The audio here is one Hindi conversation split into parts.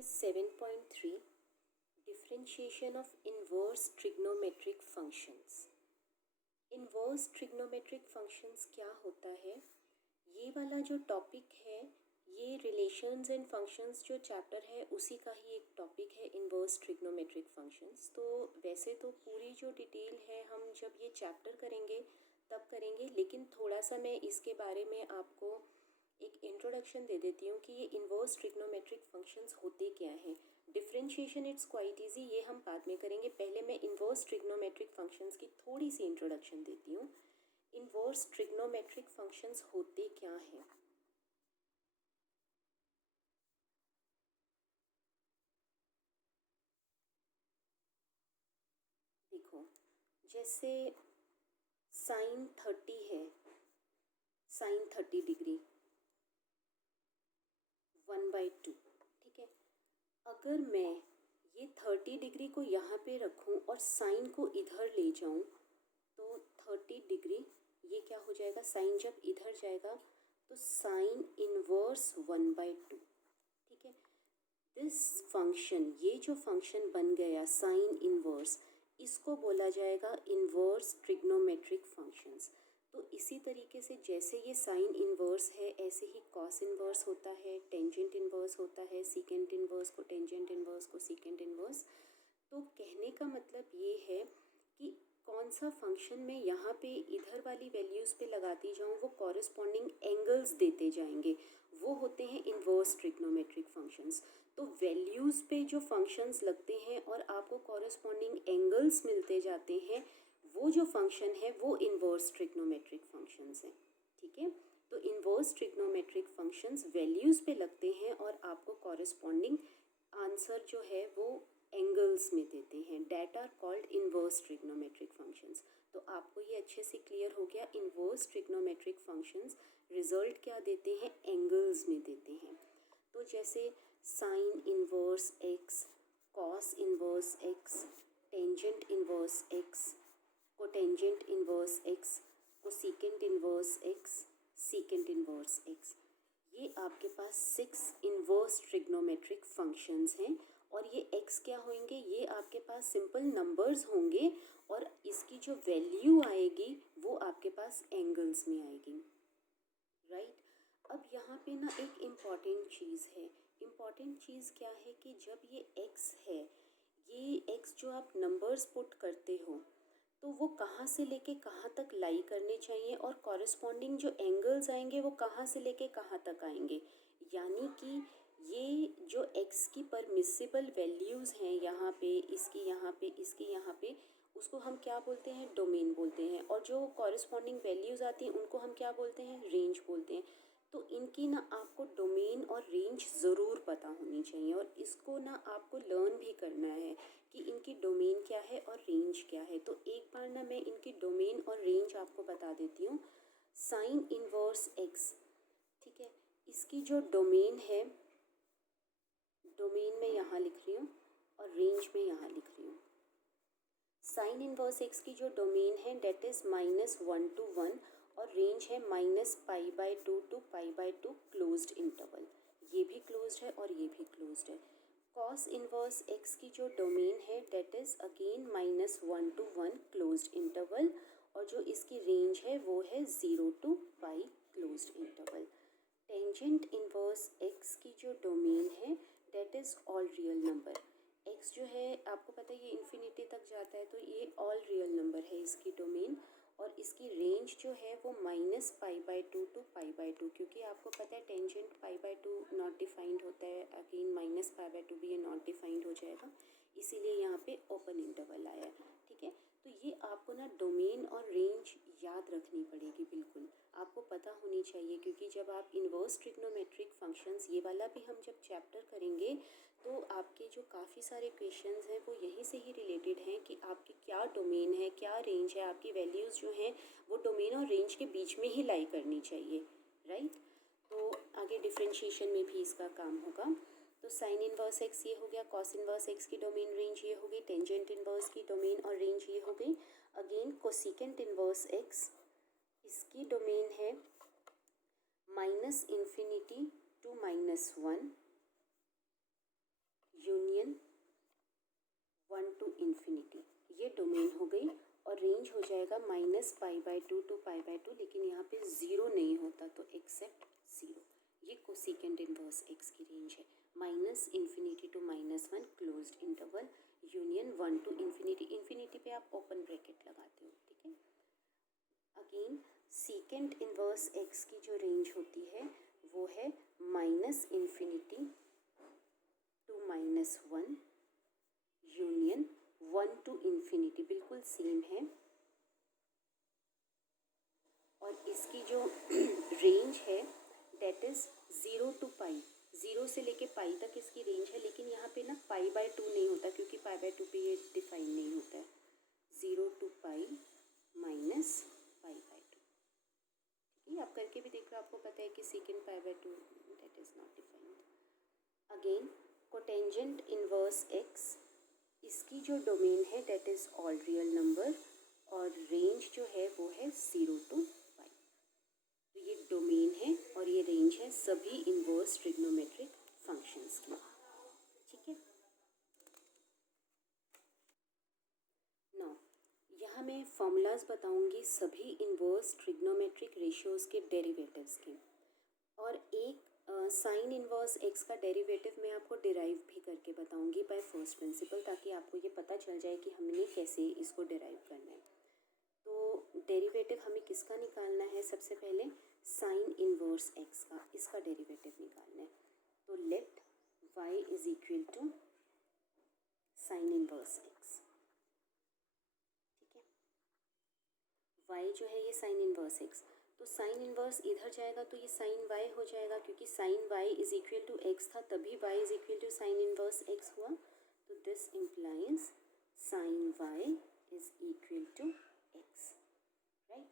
7.3 Differentiation of inverse trigonometric functions. Inverse trigonometric functions क्या होता है, ये वाला जो टॉपिक है ये रिलेशंस एंड फंक्शंस जो चैप्टर है उसी का ही एक टॉपिक है, इन्वर्स ट्रिग्नोमेट्रिक फंक्शंस। तो वैसे तो पूरी जो डिटेल है हम जब ये चैप्टर करेंगे तब करेंगे, लेकिन थोड़ा सा मैं इसके बारे में आपको एक इंट्रोडक्शन दे देती हूँ कि ये इन्वर्स ट्रिग्नोमेट्रिक फंक्शंस होते क्या हैं। डिफरेंशिएशन इट्स क्वाइट इजी, ये हम बाद में करेंगे। पहले मैं इन्वर्स ट्रिग्नोमेट्रिक फंक्शंस की थोड़ी सी इंट्रोडक्शन देती हूँ। इन्वर्स ट्रिग्नोमेट्रिक फंक्शंस होते क्या हैं। देखो, जैसे साइन 30 है, साइन 30 डिग्री 1/2, ठीक है। अगर मैं ये 30 डिग्री को यहाँ पे रखूँ और साइन को इधर ले जाऊँ तो 30 डिग्री ये क्या हो जाएगा, साइन जब इधर जाएगा तो साइन इनवर्स 1/2, ठीक है। दिस फंक्शन, ये जो फंक्शन बन गया साइन इनवर्स, इसको बोला जाएगा इनवर्स ट्रिग्नोमेट्रिक फंक्शंस। तो इसी तरीके से जैसे ये साइन इनवर्स है ऐसे ही कॉस इनवर्स होता है, टेंजेंट इनवर्स होता है, सीकेंट इनवर्स को टेंजेंट इनवर्स को सीकेंट इनवर्स। तो कहने का मतलब ये है कि कौन सा फंक्शन मैं यहाँ पे इधर वाली वैल्यूज़ पे लगाती जाऊँ वो कॉरेस्पॉन्डिंग एंगल्स देते जाएंगे, वो होते हैं इन्वर्स ट्रिग्नोमेट्रिक फंक्शंस। तो वैल्यूज़ पे जो फंक्शंस लगते हैं और आपको कॉरेस्पॉन्डिंग एंगल्स मिलते जाते हैं, वो जो फंक्शन है वो इन्वर्स ट्रिग्नोमेट्रिक फंक्शंस हैं, ठीक है। तो इन्वर्स ट्रिग्नोमेट्रिक फंक्शंस वैल्यूज़ पे लगते हैं और आपको कॉरेस्पॉन्डिंग आंसर जो है वो एंगल्स में देते हैं, that are called inverse trigonometric functions. तो आपको ये अच्छे से क्लियर हो गया, इन्वर्स ट्रिग्नोमेट्रिक फंक्शंस रिजल्ट क्या देते हैं, एंगल्स में देते हैं। तो जैसे sign inverse x, cos inverse x, tangent inverse x, cotangent inverse x, cosecant inverse x, secant inverse x, ये आपके पास 6 इन्वर्स ट्रिग्नोमेट्रिक फंक्शंस हैं। और ये x क्या होंगे, ये आपके पास सिंपल नंबर्स होंगे और इसकी जो वैल्यू आएगी वो आपके पास एंगल्स में आएगी, राइट। अब यहाँ पे ना एक इम्पॉर्टेंट चीज़ है। इम्पॉर्टेंट चीज़ क्या है कि जब ये x है, ये x जो आप नंबर्स पुट करते हो तो वो कहाँ से लेके कहाँ तक लाई करने चाहिए और कॉरेस्पॉन्डिंग जो एंगल्स आएंगे वो कहाँ से लेके कहाँ तक आएंगे। यानी कि ये जो x की परमिसिबल वैल्यूज़ हैं यहाँ पे, इसकी यहाँ पे, इसकी यहाँ पे, उसको हम क्या बोलते हैं, डोमेन बोलते हैं। और जो कॉरेस्पॉन्डिंग वैल्यूज़ आती हैं उनको हम क्या बोलते हैं, रेंज बोलते हैं। तो इनकी ना आपको डोमेन और रेंज ज़रूर पता होनी चाहिए और इसको ना आपको लर्न भी करना है कि इनकी डोमेन क्या है और रेंज क्या है। तो एक बार ना मैं इनकी डोमेन और रेंज आपको बता देती हूँ। साइन इनवर्स एक्स, ठीक है, इसकी जो डोमेन है, डोमेन में यहाँ लिख रही हूँ और रेंज में यहाँ लिख रही हूँ। साइन इनवर्स एक्स की जो डोमेन है डेट इज़ -1 to 1 और रेंज है -π/2 to π/2 क्लोज्ड इंटरवल। ये भी क्लोज्ड है और ये भी क्लोज्ड है। कॉस इनवर्स एक्स की जो डोमेन है that is again -1 to 1 closed interval और जो इसकी रेंज है वो है 0 to π closed interval. Tangent inverse x की जो डोमेन है that is all real number. X जो है आपको पता है ये इन्फिनिटी तक जाता है, तो ये ऑल रियल नंबर है इसकी डोमेन। और इसकी रेंज जो है वो -π/2 to π/2, क्योंकि आपको पता है टेंजेंट π/2 नॉट डिफाइंड होता है, अगेन -π/2 भी ये नॉट डिफाइंड हो जाएगा, इसीलिए यहाँ पे ओपन इंटरवल आया है, ठीक है। तो ये आपको ना डोमेन और रेंज याद रखनी पड़ेगी, बिल्कुल आपको पता होनी चाहिए, क्योंकि जब आप इन्वर्स ट्रिग्नोमेट्रिक फंक्शंस ये वाला भी हम जब चैप्टर करेंगे तो आपके जो काफ़ी सारे क्वेश्चंस हैं वो यहीं से ही रिलेटेड हैं कि आपकी क्या डोमेन है, क्या रेंज है, आपकी वैल्यूज़ जो हैं वो डोमेन और रेंज के बीच में ही लाई करनी चाहिए, राइट। तो आगे डिफरेंशिएशन में भी इसका काम होगा। तो साइन इनवर्स एक्स ये हो गया, कॉस इनवर्स एक्स की डोमेन रेंज ये हो गई, टेंजेंट इनवर्स की डोमेन और रेंज ये हो गई। अगेन कोसेकेंट इनवर्स एक्स, इसकी डोमेन है -∞ to -1 इन्फिनिटी, ये डोमेन हो गई। और रेंज हो जाएगा -π/2 to π/2, लेकिन यहाँ पे ज़ीरो नहीं होता तो एक्सेप्ट ज़ीरो। ये कोसेकेंड इनवर्स एक्स की रेंज है, -∞ to -1 closed interval union 1 to infinity. Infinity पे आप ओपन ब्रैकेट लगाते हो, ठीक है। अगेन सेकेंड इनवर्स एक्स की जो रेंज होती है वो है -∞ to -1 यूनियन 1 to इन्फिनिटी, बिल्कुल सेम है। और इसकी जो रेंज है डेट इज़ 0 to π, 0 से लेके पाई तक इसकी रेंज है। लेकिन यहाँ पे ना π/2 नहीं होता, क्योंकि π/2 पे ये डिफाइन नहीं होता है। 0 to π माइनस π/2, ठीक है। आप करके भी देख लो, आपको पता है कि second π/2 that is not defined. Again cotangent inverse x, इसकी जो डोमेन है that is all real number, और रेंज जो है वो है 0 to π। तो ये डोमेन है और ये रेंज है सभी इनवर्स ट्रिग्नोमेट्रिक फंक्शंस की, ठीक है। नाउ यहाँ मैं फॉर्मूलाज बताऊंगी सभी इनवर्स ट्रिग्नोमेट्रिक रेशियोज़ के डेरिवेटिव्स के, और एक साइन इनवर्स एक्स का डेरिवेटिव मैं आपको डिराइव भी करके बताऊंगी बाय फर्स्ट प्रिंसिपल, ताकि आपको ये पता चल जाए कि हमने कैसे इसको डिराइव करना है। तो डेरिवेटिव हमें किसका निकालना है? सबसे पहले साइन इनवर्स एक्स का, इसका डेरिवेटिव निकालना है। तो let y is equal to sine inverse x, ठीक है। y जो है ये साइन इनवर्स एक्स, तो साइन इनवर्स इधर जाएगा तो ये साइन y हो जाएगा, क्योंकि sine y is equal to x था, तभी y is equal to sine inverse x हुआ। तो this implies sine y is equal to x, right.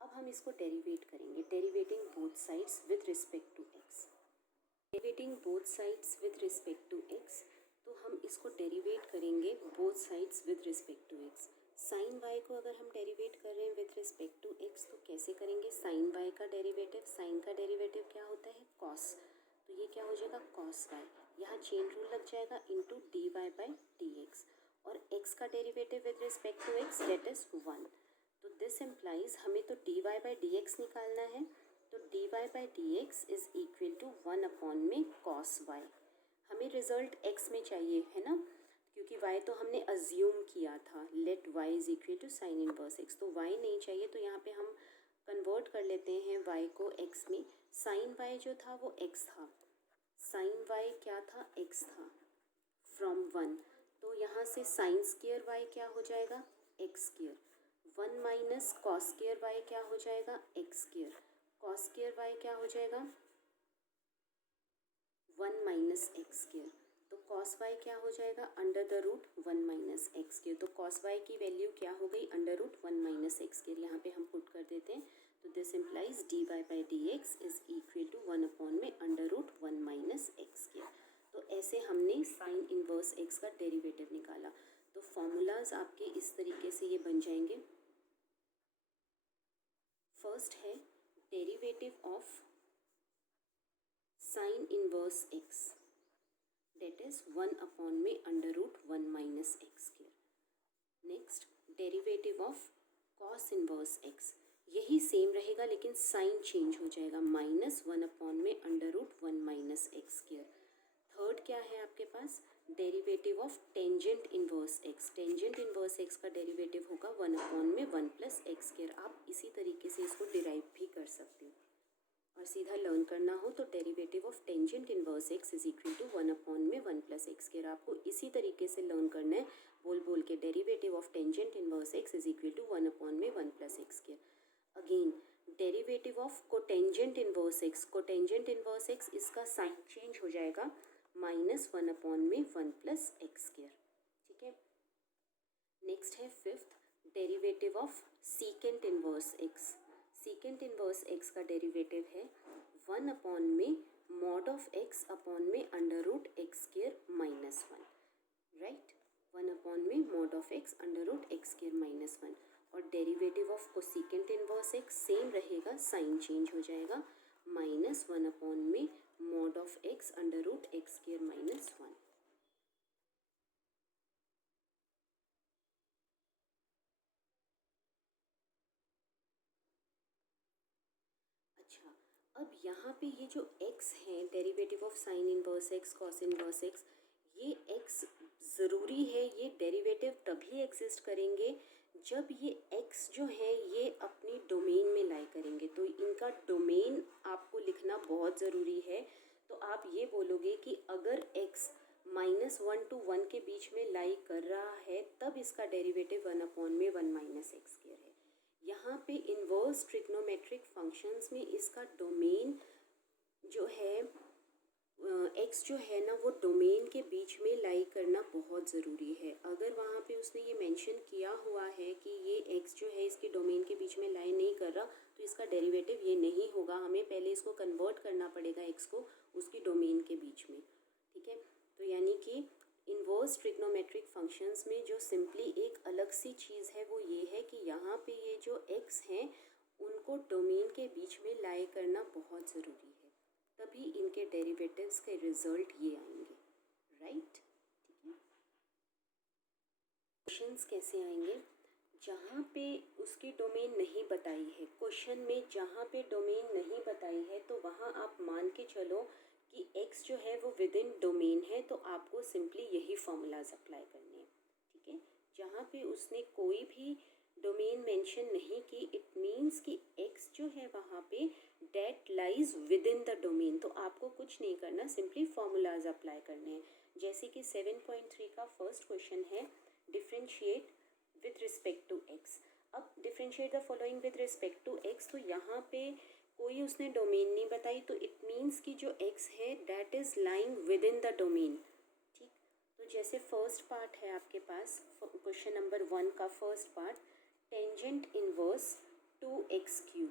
अब हम इसको डेरिवेट करेंगे, derivating both sides with respect to x. Derivating both sides with respect to x, तो हम इसको डेरिवेट करेंगे both sides with respect to x. Sine y को अगर हम डेरिवेट कर रहे हैं विद रिस्पेक्ट टू एक्स तो कैसे करेंगे? साइन y का डेरिवेटिव, साइन का डेरिवेटिव क्या होता है? कॉस, तो ये क्या हो जाएगा? Cos y। यहाँ चेन रूल लग जाएगा इंटू dy/dx, और x का derivative with respect to x that is 1। तो दिस इम्प्लाइज हमें तो dy/dx निकालना है, तो dy/dx इज इक्वल टू 1 में कॉस y। हमें रिजल्ट x में चाहिए है ना, क्योंकि y तो हमने अज्यूम किया था, let y is equal to sine inverse x, तो y नहीं चाहिए। तो यहाँ पे हम कन्वर्ट कर लेते हैं y को x में। साइन y जो था वो x था, साइन y क्या था? x था, फ्रॉम 1। तो यहाँ से साइन स्क्वेयर y क्या हो जाएगा? x square. 1 minus cos square y क्या हो जाएगा? x square. Cos square y क्या हो जाएगा? 1 माइनस एक्स स्क्वेयर। तो कॉस y क्या हो जाएगा? Under the root 1 minus x square. तो कॉस y की वैल्यू क्या हो गई? Under root 1 minus x square. यहाँ पे हम पुट कर देते हैं, तो this implies dy/dx is equal to 1 में under root 1 minus x square. तो ऐसे हमने साइन इनवर्स एक्स का डेरिवेटिव निकाला। तो फॉर्मूलाज आपके इस तरीके से ये बन जाएंगे। फर्स्ट है derivative of sine inverse x, that is 1 में under root 1 minus x square. Next derivative of cos inverse x, यही सेम रहेगा लेकिन साइन चेंज हो जाएगा, -1 में under root 1 minus x square. Third क्या है आपके पास? Derivative of tangent inverse x. Tangent inverse x का डेरिवेटिव होगा 1 में 1 प्लस एक्स स्क्वेयर। आप इसी तरीके से इसको डिराइव भी कर सकते हो, और सीधा लर्न करना हो तो derivative of tangent inverse x is equal to 1 में 1 प्लस एक्स स्क्वेयर। आपको इसी तरीके से लर्न करना है, बोल बोल के derivative of tangent inverse x is equal to 1 में 1 plus x square. Again derivative of cotangent inverse x, cotangent inverse x इसका साइन चेंज हो जाएगा, -1 में 1 प्लस एक्स स्क्वेयर, ठीक है। नेक्स्ट है fifth derivative of secant inverse x. Secant inverse x का डेरिवेटिव है 1 में मॉड ऑफ एक्स अपॉन में under root x square -1, right. 1 में mod of x under root x square -1। और derivative of cosecant inverse x same रहेगा, साइन चेंज हो जाएगा, -1 में mod of x under root x square -1। अच्छा, अब यहाँ पे ये जो x है, derivative of sine inverse x cos inverse x, ये x ज़रूरी है, ये डेरिवेटिव तभी एग्जिस्ट करेंगे जब ये x जो है ये अपनी डोमेन में लाई करेंगे। तो इनका डोमेन आपको लिखना बहुत ज़रूरी है। तो आप ये बोलोगे कि अगर x -1 to 1 के बीच में लाई कर रहा है तब इसका डेरिवेटिव 1/(1 - x²) है। यहाँ पे इन्वर्स ट्रिग्नोमेट्रिक फंक्शंस में इसका डोमेन जो है x जो है ना वो डोमेन के बीच में लाई करना बहुत ज़रूरी है। अगर वहाँ पे उसने ये मेंशन किया हुआ है कि ये x जो है इसकी डोमेन के बीच में लाई नहीं कर रहा तो इसका डेरिवेटिव ये नहीं होगा। हमें पहले इसको कन्वर्ट करना पड़ेगा x को उसकी डोमेन के बीच में, ठीक है। तो यानी कि इन्वर्स ट्रिग्नोमेट्रिक फंक्शंस में जो सिंपली एक अलग सी चीज़ है वो ये है कि यहाँ पे ये जो x हैं उनको डोमेन के बीच में लाई करना बहुत ज़रूरी है, तभी इनके डेरिवेटिव्स के रिजल्ट ये आएंगे, राइट। ठीक है, क्वेश्चंस कैसे आएंगे, जहाँ पे उसकी डोमेन नहीं बताई है, क्वेश्चन में जहाँ पे डोमेन नहीं बताई है तो वहाँ आप मान के चलो कि x जो है वो विद इन डोमेन है, तो आपको सिंपली यही फॉर्मूलाज अप्लाई करने हैं, ठीक है। जहाँ पे उसने कोई भी डोमेन मेंशन नहीं की, इट मीन्स कि x जो है वहाँ पे that lies within the domain, तो आपको कुछ नहीं करना, सिंपली फॉर्मूलाज अप्लाई करने हैं। जैसे कि 7.3 का फर्स्ट क्वेश्चन है, differentiate with respect to x। अब differentiate the following with respect to x, तो यहाँ पे कोई उसने डोमेन नहीं बताई, तो इट मीन्स कि जो x है that is lying with in the domain, ठीक। तो जैसे फर्स्ट पार्ट है आपके पास, क्वेश्चन नंबर 1 का first part, tangent inverse 2x³,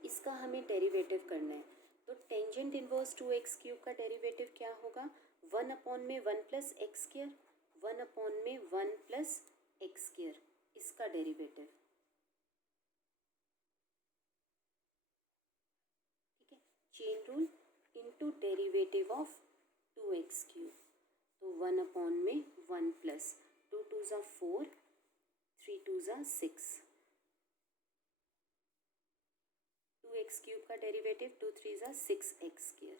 इसका हमें डेरिवेटिव करना है। तो टेंजेंट इनवर्स 2x³ का डेरिवेटिव क्या होगा, 1/(1 + x²), 1/(1 + x², इसका डेरिवेटिव, ठीक है। Chain rule into derivative of 2x³, तो 1/(1 + 2 2 ज़ा 4, 3 2 ज़ा 6, 2x³ का डेरिवेटिव 2 3 ज़ा 6x²,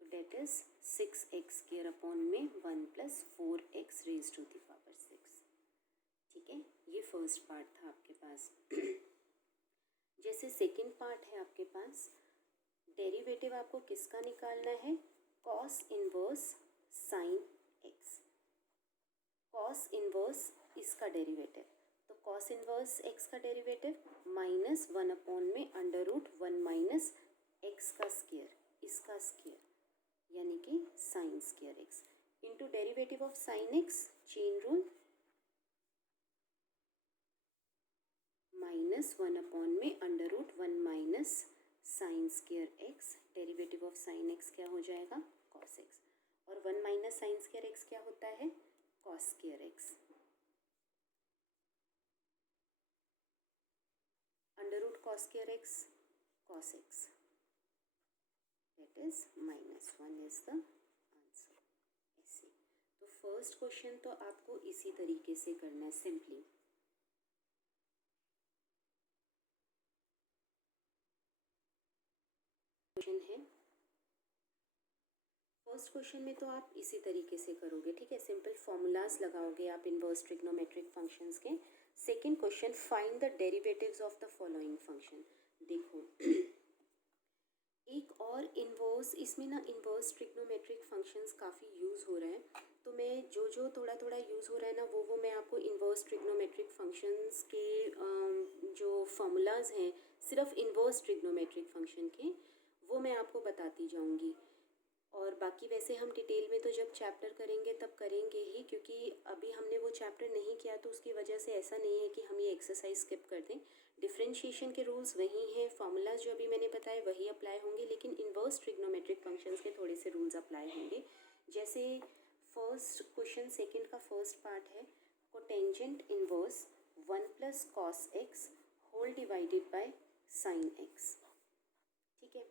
तो डेट इज 6x²/(1 + 4x⁻⁶, ठीक है। ये फर्स्ट पार्ट था आपके पास। जैसे सेकंड पार्ट है आपके पास, डेरिवेटिव आपको किसका निकालना है, cos inverse sine x, cos inverse इसका डेरिवेटिव, तो कॉस इनवर्स x का डेरिवेटिव -1/(1 - x का स्क्वायर, इसका स्क्वायर, यानी कि sine square x, into derivative of sign x, chain rule, -1/(1 - sine square x, derivative of sign x क्या हो जाएगा, कॉस x, और 1 - साइन स्क्वायर x क्या होता है, cos square x, √cos square x, cos x, that is -1 is the answer. ऐसे तो फर्स्ट क्वेश्चन तो आपको इसी तरीके से करना है सिंपली। क्वेश्चन है, फर्स्ट क्वेश्चन में तो आप इसी तरीके से करोगे, ठीक है, सिंपल फॉर्मूलाज लगाओगे आप इन्वर्स ट्रिग्नोमेट्रिक फंक्शंस के। Second question, find the derivatives of the following function. देखो एक और इन्वर्स, इसमें ना इन्वर्स ट्रिग्नोमेट्रिक फंक्शंस काफ़ी यूज़ हो रहे हैं, तो मैं जो थोड़ा थोड़ा यूज़ हो रहा है ना वो मैं आपको इन्वर्स ट्रिग्नोमेट्रिक फंक्शंस के जो फॉर्मूलाज हैं सिर्फ इन्वर्स ट्रिग्नोमेट्रिक फंक्शन के, वो मैं आपको बताती जाऊंगी। और बाकी वैसे हम डिटेल में तो जब चैप्टर करेंगे तब करेंगे ही, क्योंकि अभी हमने वो चैप्टर नहीं किया तो उसकी वजह से ऐसा नहीं है कि हम ये एक्सरसाइज स्किप कर दें। डिफरेंशिएशन के रूल्स वही हैं, फार्मूलाज जो अभी मैंने बताए वही अप्लाई होंगे, लेकिन इन्वर्स ट्रिग्नोमेट्रिक फंक्शंस के थोड़े से रूल्स अप्लाई होंगे। जैसे फर्स्ट क्वेश्चन सेकंड का फर्स्ट पार्ट है, cotangent inverse 1 + cos x whole divided by sine x, ठीक है।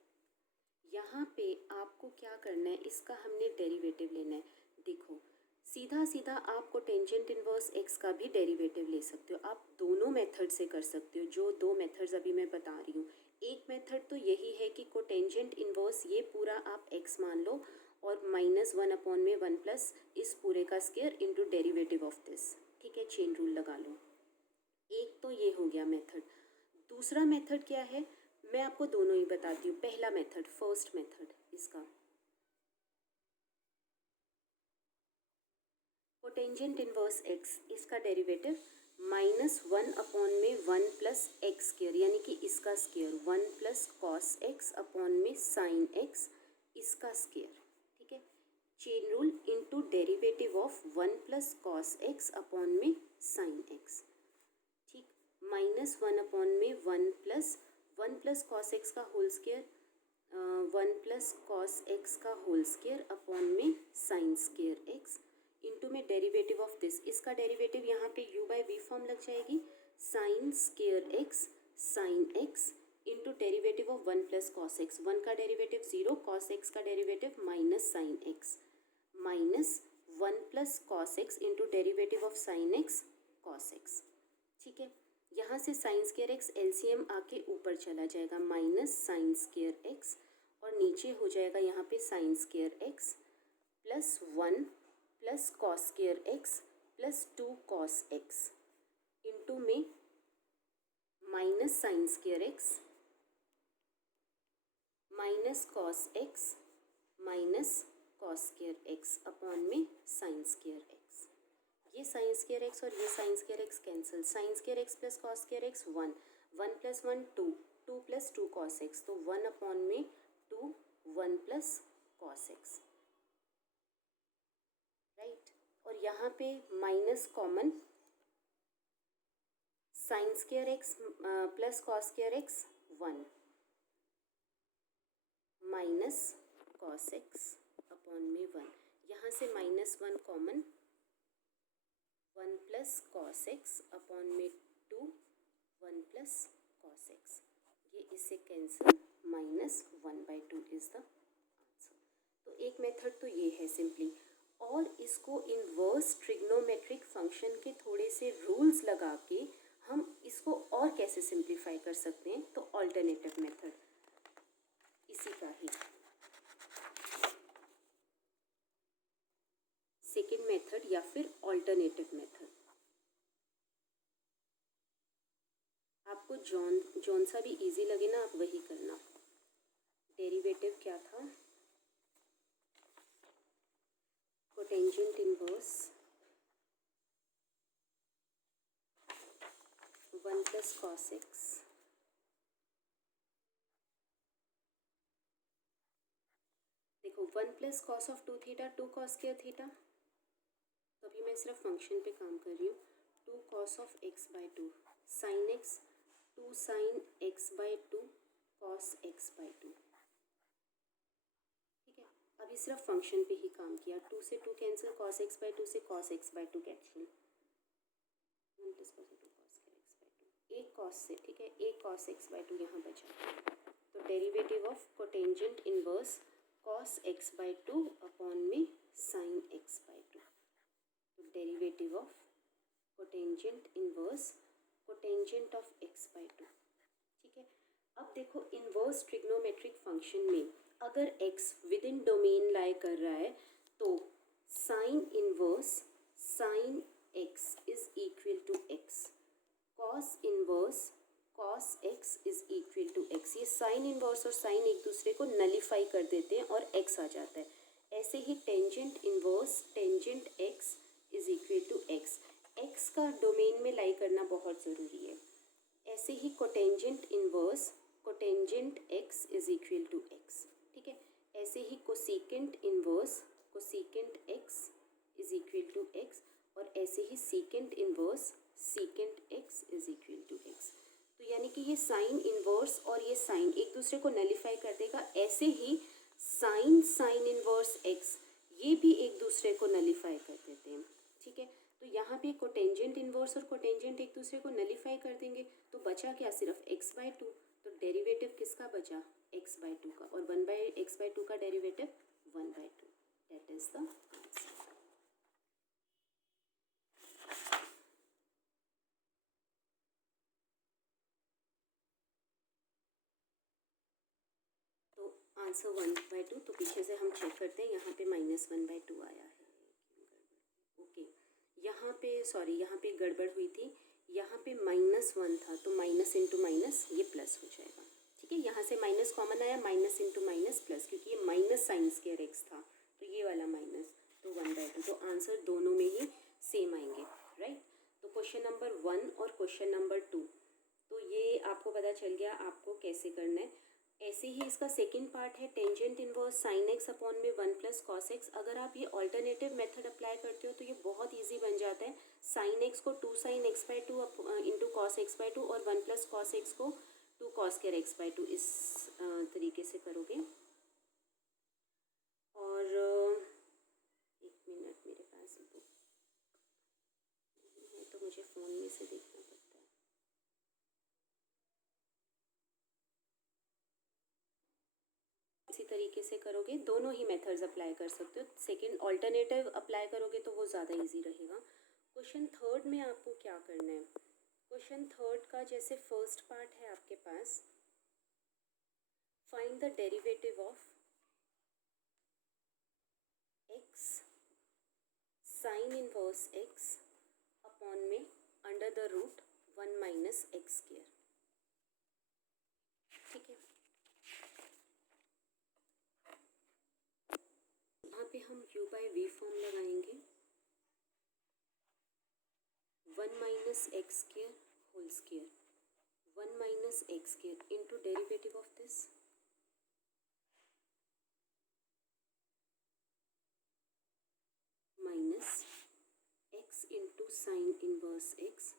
यहाँ पे आपको क्या करना है, इसका हमने डेरिवेटिव लेना है। देखो सीधा सीधा आप कोटेंजेंट इन्वर्स x का भी डेरिवेटिव ले सकते हो, आप दोनों मेथड से कर सकते हो, जो दो मेथड्स अभी मैं बता रही हूँ। एक मेथड तो यही है कि कोटेंजेंट इन्वर्स ये पूरा आप x मान लो और -1/(1 प्लस इस पूरे का square into derivative of this, ठीक है, चेन रूल लगा लो। एक तो ये हो गया मेथड। दूसरा मेथड क्या है, मैं आपको दोनों ही बताती हूँ। पहला मेथड, फर्स्ट मेथड इसका, कोटेंजेंट इनवर्स x, इसका डेरिवेटिव -1/(1 प्लस एक्स स्क्वायर, यानी कि इसका square 1 plus cos x upon में साइन एक्स, इसका स्क्वायर, ठीक है, chain rule into derivative of 1 plus cos x upon में साइन एक्स, ठीक, -1/(1 प्लस 1 प्लस कॉस एक्स का whole square 1 plus cos x का होल स्क्वायर अपॉन में साइन स्क्वायर एक्स इंटू में डेरिवेटिव ऑफ दिस, इसका डेरिवेटिव यहाँ पे u बाई वी फॉर्म लग जाएगी, sign square x sine x into derivative of 1 plus cos x, 1 का डेरिवेटिव 0, कॉस एक्स का derivative minus sine x, minus 1 plus cos x into derivative of sine x cos x, ठीक है। यहाँ से साइन स्क्वायर एक्स एलसीएम आके ऊपर चला जाएगा, माइनस साइन स्क्वायर एक्स, और नीचे हो जाएगा यहाँ पे sine square x plus 1 plus cos square x plus 2 cos x into में minus sine square x minus cos x minus cos square x upon में साइन स्क्वायर एक्स। ये साइन स्क्वायर एक्स और ये sine square x cancel, sine square x plus cos square x 1, 1 plus 1 2, 2 plus 2 cos x, तो 1 अपॉन में 2, 1 प्लस कॉस एक्स, राइट। और यहाँ पे minus common, sign square x plus cos square x 1 minus cos x upon में 1, यहाँ से -1 common, 1 plus cos x upon में 2, 1 प्लस कॉस एक्स, ये इससे कैंसिल, -1/2 इज द आंसर। तो एक मेथड तो ये है सिंपली, और इसको इनवर्स ट्रिग्नोमेट्रिक फंक्शन के थोड़े से रूल्स लगा के हम इसको और कैसे सिंप्लीफाई कर सकते हैं, तो ऑल्टरनेटिव मेथड इसी का ही सेकेंड मेथड या फिर ऑल्टरनेटिव मेथड। आपको जौन सा भी इजी लगे ना, आप वही करना। डेरिवेटिव क्या था, cotangent inverse 1 plus cos x देखो 1 plus cos of 2 theta 2 cos square theta, तो अभी मैं सिर्फ फंक्शन पे काम कर रही हूँ, 2 cos of x by 2 sine x 2 sine x by 2 cos x by 2, ठीक है। अभी सिर्फ फंक्शन पे ही काम किया, 2 से 2 कैंसिल, कॉस एक्स बाई 2 से cos x by 2 cancel, 1 plus cos 2 cos x by 2, एक कॉस से, ठीक है, एक कॉस एक्स बाई 2 यहाँ बचा, तो derivative of cotangent inverse cos x by 2 upon में sin x बाई 2, तो derivative of cotangent inverse cotangent of x by 2, ठीक है। अब देखो इनवर्स ट्रिग्नोमेट्रिक फंक्शन में अगर x within domain lie कर रहा है तो sine inverse sine x is equal to x, cos inverse cos x is equal to x, ये साइन इनवर्स और साइन एक दूसरे को नलीफाई कर देते हैं और x आ जाता है। ऐसे ही tangent inverse tangent x is equal to x, x का डोमेन में लाई करना बहुत ज़रूरी है। ऐसे ही cotangent inverse cotangent x is equal to x, ठीक है। ऐसे ही cosecant inverse cosecant x is equal to x, और ऐसे ही secant inverse secant x is equal to x। तो यानी कि ये साइन इनवर्स और ये साइन एक दूसरे को नलीफाई कर देगा, ऐसे ही साइन साइन इनवर्स x ये भी एक दूसरे को नलीफाई कर देते हैं, ठीक है। तो यहाँ पे कोटेंजेंट इनवर्स और कोटेंजेंट एक दूसरे को नलीफाई कर देंगे, तो बचा क्या, सिर्फ x बाई 2, तो डेरिवेटिव किसका बचा, x बाई 2 का, और 1 बाई x बाई 2 का derivative 1 by 2, that is the answer. Answer 1/2, तो पीछे से हम चेक करते हैं, यहाँ पे -1/2 आया है। ओके, यहाँ पे सॉरी, यहाँ पे गड़बड़ हुई थी, यहाँ पे -1 था, तो माइनस इंटू माइनस ये प्लस हो जाएगा। ठीक है, यहाँ से माइनस कॉमन आया, माइनस इंटू माइनस प्लस, क्योंकि ये माइनस साइन स्क्वायर एक्स था, तो ये वाला माइनस, तो 1/2, तो आंसर दोनों में ही सेम आएंगे, राइट। तो क्वेश्चन नंबर 1 और क्वेश्चन नंबर 2, तो ये आपको पता चल गया आपको कैसे करना है। ऐसे ही इसका सेकंड पार्ट है, tangent inverse sine x upon में 1 प्लस कॉस एक्स। अगर आप ये ऑल्टरनेटिव मेथड अप्लाई करते हो तो ये बहुत इजी बन जाता है। साइन एक्स को 2 sin x/2 into cos x/2 और 1 प्लस कॉस एक्स को 2 cos square x/2 इस तरीके से करोगे। और एक मिनट, मेरे पास बुक है तो मुझे फ़ोन में से देखना पड़ता है। इसी तरीके से करोगे, दोनों ही मेथड्स अप्लाई कर सकते हो। सेकंड ऑल्टरनेटिव अप्लाई करोगे तो वो ज़्यादा इजी रहेगा। क्वेश्चन थर्ड में आपको क्या करना है, क्वेश्चन थर्ड का जैसे फर्स्ट पार्ट है आपके पास, find the derivative of x sine inverse x upon में under the root 1 minus x square. ठीक है, यहाँ पे हम u/v फॉर्म लगाएंगे, 1 minus x square whole square, 1 minus x square into derivative of this minus x into sine inverse x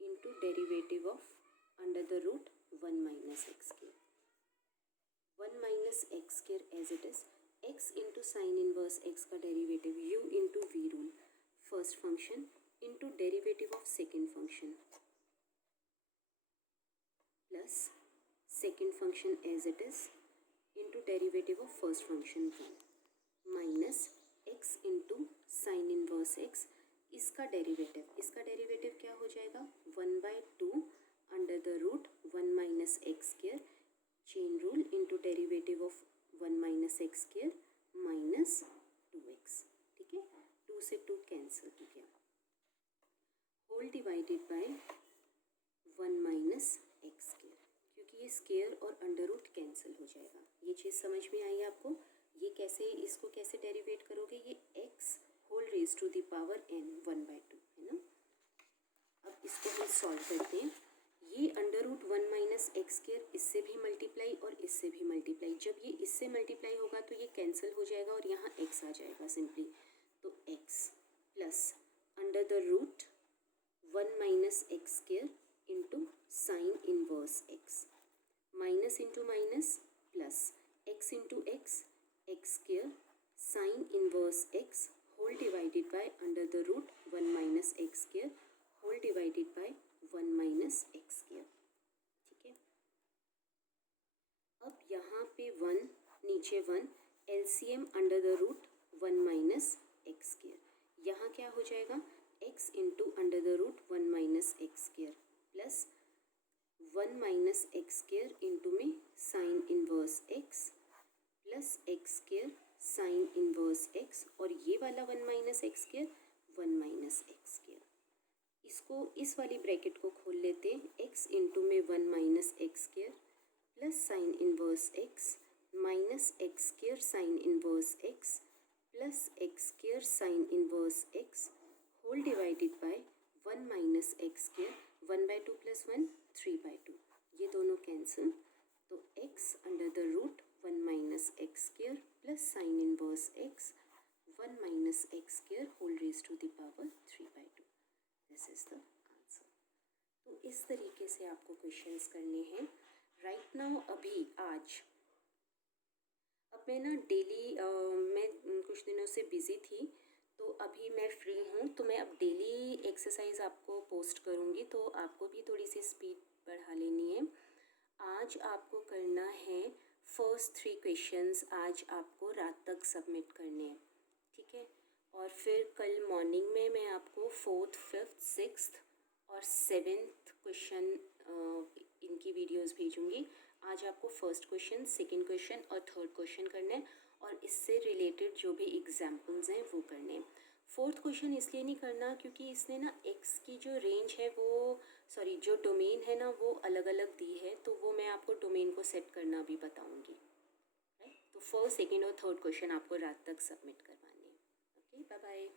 into derivative of under the root 1 minus x square, 1 minus x square as it is, x into sine inverse x का derivative u into v rule first function into derivative of second function plus second function as it is into derivative of first function 1 minus x into sine inverse x, इसका डेरिवेटिव क्या हो जाएगा, 1/2 under the root 1 minus x square, chain rule into derivative of 1 minus x square minus 2x। ठीक है, 2 से 2 कैंसिल हो गया, whole divided by 1 minus x square, क्योंकि ये स्क्वायर और अंडर रूट कैंसिल हो जाएगा। ये चीज़ समझ में आई आपको, ये कैसे, इसको कैसे डेरिवेट करोगे, ये x whole raise to the power n 1/2 है ना। अब इसको हम सॉल्व करते हैं, ये under root 1 minus x square इससे भी मल्टीप्लाई और इससे भी मल्टीप्लाई, जब ये इससे मल्टीप्लाई होगा तो ये कैंसिल हो जाएगा और यहाँ x आ जाएगा सिंपली, तो x plus under the root 1 minus x square into sine inverse x, minus into minus plus x into x, x square sine inverse x whole divided by under the root 1 minus x square whole divided by 1 minus x square. ठीक है, अब यहाँ पे 1 नीचे 1, LCM under the root 1 minus x square, यहाँ क्या हो जाएगा, x into under the root 1 minus x square plus 1 minus x square into में sine inverse x plus x square sine inverse x, और ये वाला 1 minus x square 1 minus x square, इसको इस वाली ब्रैकेट को खोल लेते हैं, x इंटू में 1 minus x square plus sine inverse x minus x square sine inverse x plus x square sine inverse x whole divided by 1 minus x square, 1/2 plus 1 3/2, ये दोनों कैंसिल, तो x under the root 1 minus x square plus sine inverse x 1 minus x square whole raise to the power 3/2, this is the answer. तो इस तरीके से आपको क्वेश्चंस करने हैं राइट नाउ। अभी आज अब मैं ना डेली मैं कुछ दिनों से बिज़ी थी, तो अभी मैं फ्री हूँ, तो मैं अब डेली एक्सरसाइज आपको पोस्ट करूँगी, तो आपको भी थोड़ी सी स्पीड बढ़ा लेनी है। आज आपको करना है फर्स्ट 3 क्वेश्चंस, आज आपको रात तक सबमिट करने हैं, ठीक है। और फिर कल मॉर्निंग में मैं आपको 4th, 5th, 6th और 7th क्वेश्चन इनकी वीडियोस भेजूँगी। आज आपको फर्स्ट क्वेश्चन, सेकंड क्वेश्चन और थर्ड क्वेश्चन करने हैं और इससे रिलेटेड जो भी एग्जाम्पल्स हैं वो करने हैं। फोर्थ क्वेश्चन इसलिए नहीं करना क्योंकि इसने ना एक्स की जो रेंज है वो जो डोमेन है ना वो अलग अलग दी है, तो वो मैं आपको डोमेन को सेट करना भी बताऊँगी। राइट, तो फर्स्ट, सेकेंड और थर्ड क्वेश्चन आपको रात तक सबमिट करवानी है। Okay, bye bye.